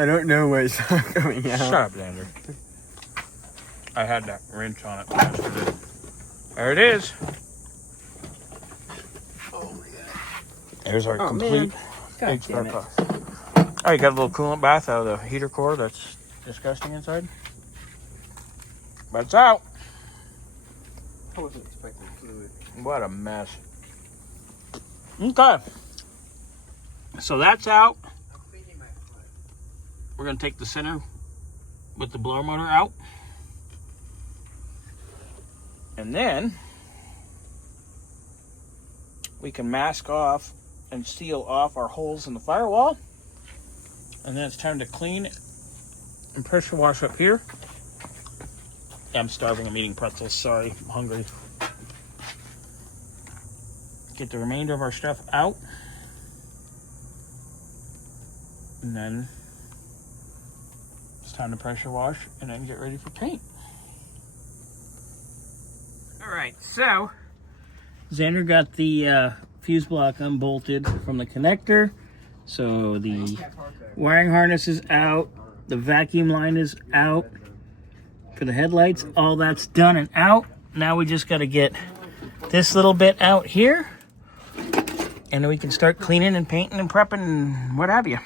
I don't know what's coming out. Shut up, Xander. I had that wrench on it yesterday. There it is. Oh my god. There's our complete XR7. Oh, you got a little coolant bath out of the heater core. That's disgusting inside. But it's out. I wasn't expecting fluid. What a mess. Okay. So that's out. We're going to take the center with the blower motor out. And then we can mask off and seal off our holes in the firewall. And then it's time to clean and pressure wash up here. I'm starving. I'm eating pretzels. Sorry, I'm hungry. Get the remainder of our stuff out. And then it's time to pressure wash and then get ready for paint. All right, so Xander got the fuse block unbolted from the connector. So the wiring harness is out. The vacuum line is out for the headlights. All that's done and out. Now we just got to get this little bit out here. And then we can start cleaning and painting and prepping and what have you.